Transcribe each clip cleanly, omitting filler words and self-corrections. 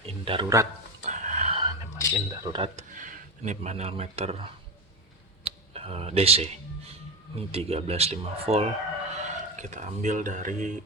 matiin darurat. Nah, ini matiin darurat. Ini panel meter DC. Ini 13,5 volt. Kita ambil dari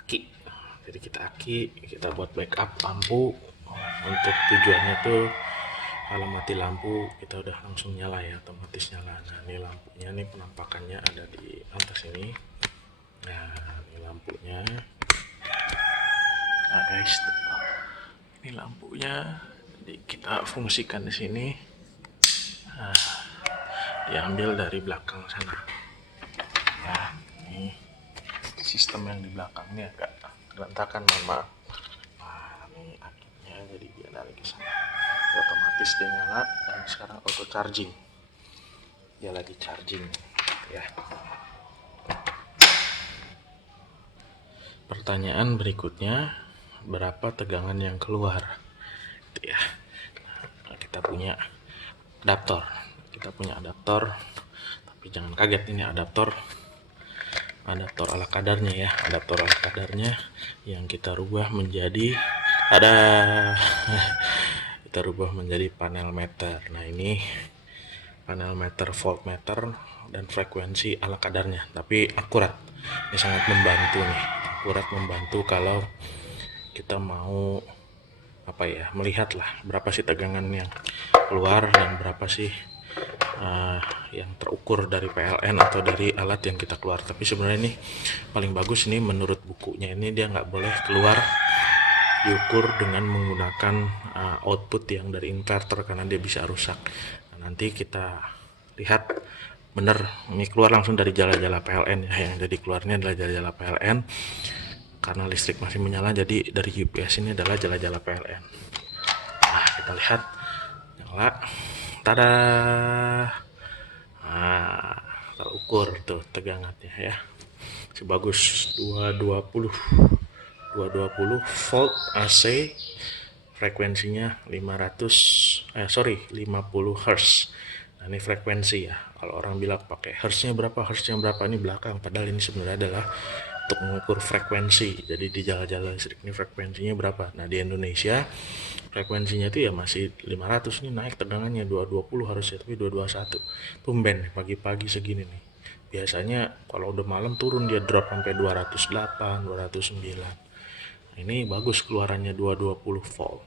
aki. Jadi kita buat backup lampu. Untuk tujuannya tuh kalau mati lampu kita udah langsung nyala ya, otomatis nyala. Nah, ini lampunya, nih penampakannya ada di atas ini. Nah, ini lampunya. Nah guys, ini lampunya. Jadi kita fungsikan di sini. Nah, diambil dari belakang sana. Nah, ini sistem yang di belakang ini agak berantakan, mohon maaf. Nah, ini akinya, jadi dia lari ke sana. Otomatis dia nyala, dan sekarang auto charging. Dia lagi charging ya. Pertanyaan berikutnya, berapa tegangan yang keluar? Itu ya. Nah, kita punya adaptor. Tapi jangan kaget, ini adaptor ala kadarnya ya. Adaptor ala kadarnya yang kita rubah menjadi panel meter. Nah, ini panel meter, voltmeter, dan frekuensi ala kadarnya, tapi akurat. Ini sangat membantu nih, akurat membantu kalau kita mau melihat lah berapa sih tegangan yang keluar dan berapa sih yang terukur dari PLN atau dari alat yang kita keluar. Tapi sebenarnya ini paling bagus nih menurut bukunya, ini dia nggak boleh keluar diukur dengan menggunakan output yang dari inverter karena dia bisa rusak. Nah, nanti kita lihat bener ini keluar langsung dari jala-jala PLN ya, yang jadi keluarnya adalah jala-jala PLN karena listrik masih menyala, jadi dari UPS ini adalah jala-jala PLN. Nah, kita lihat nyala, tada. Nah, terukur tuh tegangannya ya, sebagus 220 volt AC, frekuensinya 50 Hz. Nah, ini frekuensi ya. Kalau orang bilang pakai hertznya berapa, ini belakang, padahal ini sebenarnya adalah untuk mengukur frekuensi. Jadi di jala-jala listrik ini frekuensinya berapa. Nah, di Indonesia frekuensinya itu ya masih 500, ini naik tegangannya 220 harusnya, tapi 221. Tumben pagi-pagi segini nih. Biasanya kalau udah malam turun, dia drop sampai 208, 209. Ini bagus keluarannya 220 volt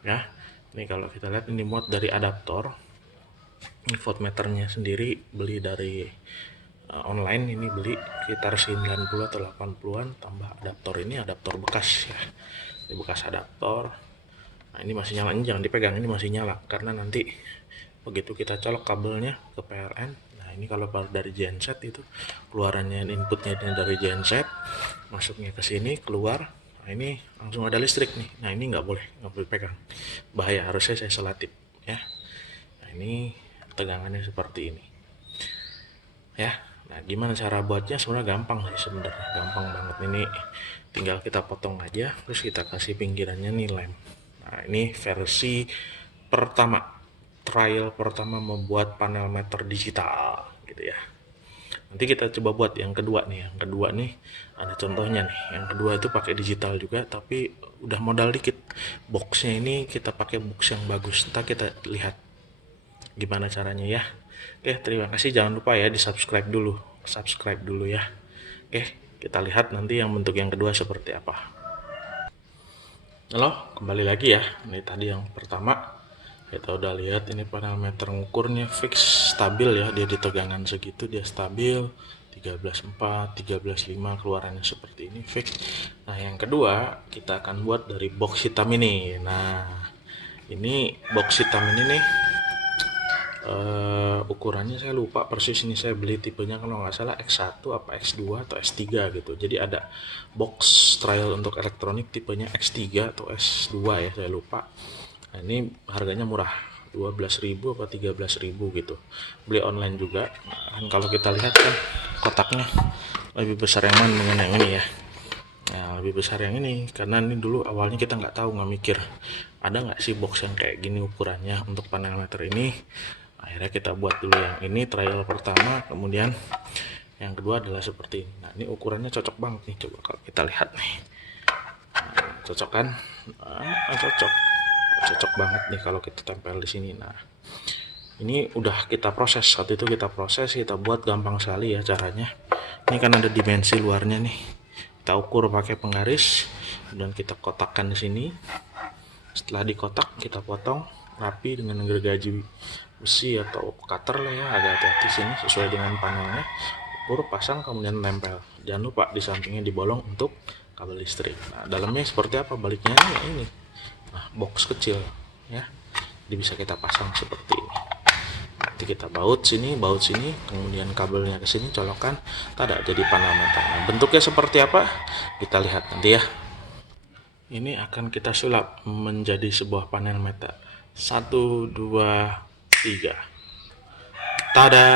ya. Ini kalau kita lihat, ini muat dari adaptor. Ini voltmeternya sendiri beli dari online, ini beli sekitar 90 atau 80-an, tambah adaptor. Ini adaptor bekas ya, ini bekas adaptor. Nah, ini masih nyala, ini jangan dipegang, ini masih nyala karena nanti begitu kita colok kabelnya ke PLN. Nah, ini kalau dari genset itu keluarannya, inputnya dari genset, masuknya ke sini, keluar. Nah, ini langsung ada listrik nih. Nah, ini nggak boleh pegang, bahaya, harusnya saya selatip ya. Nah, ini tegangannya seperti ini ya. Nah, gimana cara buatnya? Sebenarnya gampang sih, gampang banget. Ini tinggal kita potong aja, terus kita kasih pinggirannya nih lem. Nah, ini versi pertama, trial pertama membuat panel meter digital gitu ya. Nanti kita coba buat yang kedua nih. Yang kedua nih ada contohnya nih. Yang kedua itu pakai digital juga, tapi udah modal dikit. Boxnya ini kita pakai box yang bagus. Ntar kita lihat gimana caranya ya. Oke, terima kasih. Jangan lupa ya di subscribe dulu ya. Oke, kita lihat nanti yang bentuk yang kedua seperti apa. Halo, kembali lagi ya. Ini tadi yang pertama kita udah lihat, ini panel meter ngukurnya fix, stabil ya, dia di tegangan segitu dia stabil 13,4, 13,5, keluarannya seperti ini fix. Nah, yang kedua kita akan buat dari box hitam ini. Nah, ini box hitam ini nih ukurannya saya lupa persis, ini saya beli tipenya kalau nggak salah X1 apa X2 atau S3 gitu. Jadi ada box trial untuk elektronik tipenya X3 atau S2 ya, saya lupa. Nah, ini harganya murah, 12.000 apa 13.000 gitu. Beli online juga. Nah, kalau kita lihat kan kotaknya lebih besar yang mana dengan yang ini ya. Nah, lebih besar yang ini karena ini dulu awalnya kita nggak tahu, nggak mikir ada nggak sih box yang kayak gini ukurannya untuk panel meter ini. Akhirnya kita buat dulu yang ini trial pertama, kemudian yang kedua adalah seperti ini. Nah, ini ukurannya cocok banget nih, coba kalau kita lihat nih. cocok kan? Cocok, cocok banget nih kalau kita tempel di sini. Nah, ini udah kita proses, saat itu kita proses, kita buat gampang sekali ya caranya. Ini kan ada dimensi luarnya nih, kita ukur pakai penggaris dan kita kotakkan di sini. Setelah dikotak kita potong rapi dengan gergaji besi atau cutter lah ya, agak hati-hati sini sesuai dengan panelnya. Ukur, pasang, kemudian tempel. Jangan lupa di sampingnya dibolong untuk kabel listrik. Nah, dalamnya seperti apa baliknya ya ini. Nah, box kecil ya. Jadi bisa kita pasang seperti ini. Nanti kita baut sini, kemudian kabelnya ke sini, colokan, tada jadi panel meter. Nah, bentuknya seperti apa? Kita lihat nanti ya. Ini akan kita sulap menjadi sebuah panel meter. 1, 2, 3. Tada!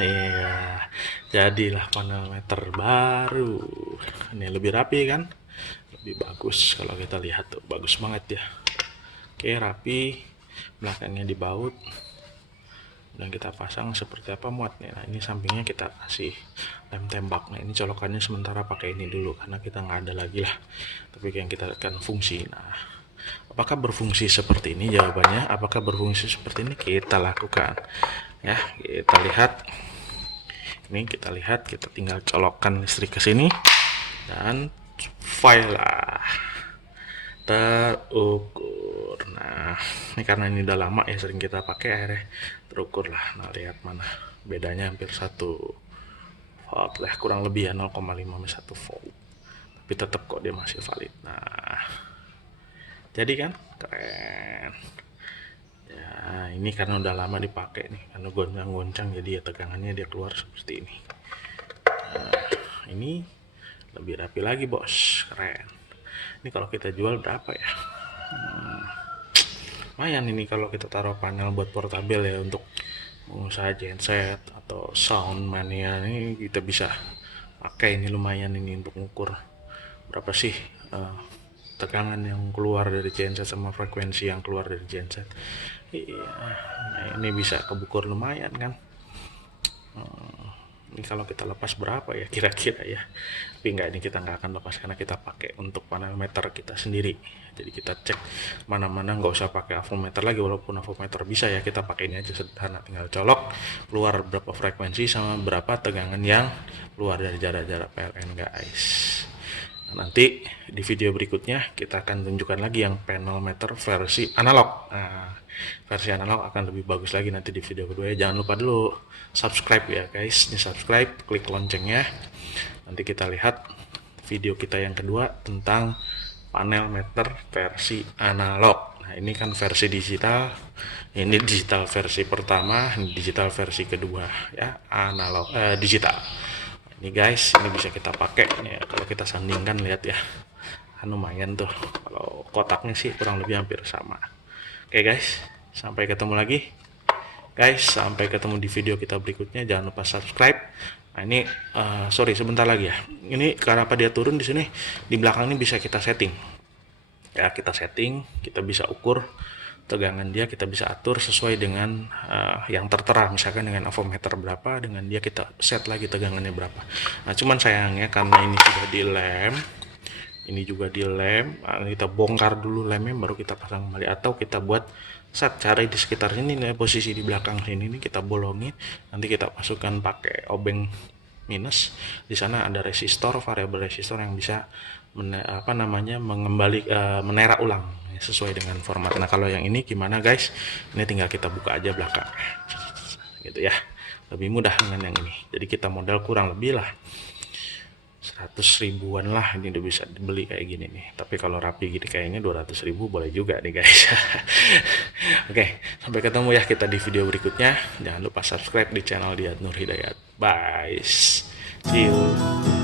Ya, jadilah panel meter baru. Ini lebih rapi kan? Lebih bagus kalau kita lihat tuh, bagus banget ya. Oke, rapi. Belakangnya dibaut. Dan kita pasang seperti apa muatnya. Nah, ini sampingnya kita kasih lem tembak. Nah, ini colokannya sementara pakai ini dulu karena kita nggak ada lagi lah, tapi yang kita akan fungsi. Nah, apakah berfungsi seperti ini? Jawabannya apakah berfungsi seperti ini, kita lakukan ya. Kita lihat ini, kita tinggal colokkan listrik ke sini dan file lah terukur. Nah, ini karena ini udah lama ya, sering kita pakai, akhirnya terukur lah. Nah, lihat mana bedanya, hampir 1 volt lah, kurang lebih ya, 0,5 sampai 1 volt, tapi tetap kok dia masih valid. Nah, jadi kan keren ya. Ini karena udah lama dipakai nih, karena goncang-goncang jadi ya tegangannya dia keluar seperti ini. Nah, ini lebih rapi lagi bos, keren. Ini kalau kita jual berapa ya? Lumayan ini kalau kita taruh panel buat portabel ya, untuk mengusaha genset atau sound mania ini kita bisa pakai. Ini lumayan ini untuk mengukur berapa sih tegangan yang keluar dari genset sama frekuensi yang keluar dari genset. Iya, nah ini bisa kebukur lumayan kan. Ini kalau kita lepas berapa ya kira-kira ya, tapi enggak, ini kita nggak akan lepas karena kita pakai untuk panel meter kita sendiri. Jadi kita cek mana-mana, nggak usah pakai avometer lagi, walaupun avometer bisa ya, kita pakai ini aja sederhana, tinggal colok keluar berapa frekuensi sama berapa tegangan yang keluar dari jarak-jarak PLN guys. Nah, nanti di video berikutnya kita akan tunjukkan lagi yang panel meter versi analog. Nah, versi analog akan lebih bagus lagi nanti di video kedua ya. Jangan lupa dulu subscribe ya guys, ini subscribe, klik loncengnya. Nanti kita lihat video kita yang kedua tentang panel meter versi analog. Nah, ini kan versi digital, ini digital versi pertama, ini digital versi kedua ya, analog digital. Ini guys, ini bisa kita pakai ya, kalau kita sandingkan, lihat ya, kan lumayan tuh. Kalau kotaknya sih kurang lebih hampir sama. Oke guys, sampai ketemu lagi guys, sampai ketemu di video kita berikutnya. Jangan lupa subscribe. Nah ini sorry sebentar lagi ya, ini kenapa dia turun di sini, di belakang ini bisa kita setting ya, kita setting, kita bisa ukur tegangan dia, kita bisa atur sesuai dengan yang tertera, misalkan dengan avometer berapa, dengan dia kita set lagi tegangannya berapa. Nah cuman sayangnya karena ini sudah dilem, ini juga dilem, kita bongkar dulu lemnya baru kita pasang kembali, atau kita buat set, cari di sekitar sini nih, posisi di belakang sini nih kita bolongin, nanti kita masukkan pakai obeng minus. Di sana ada resistor, variabel resistor yang bisa menera ulang sesuai dengan format. Nah kalau yang ini gimana guys, ini tinggal kita buka aja belakang gitu ya, lebih mudah dengan yang ini. Jadi kita modal kurang lebih lah 100 ribuan lah, ini udah bisa dibeli kayak gini nih. Tapi kalau rapi gini kayaknya 200 ribu boleh juga nih guys. Oke, sampai ketemu ya kita di video berikutnya. Jangan lupa subscribe di channel Diyat Nur Hidayat. Bye, see you.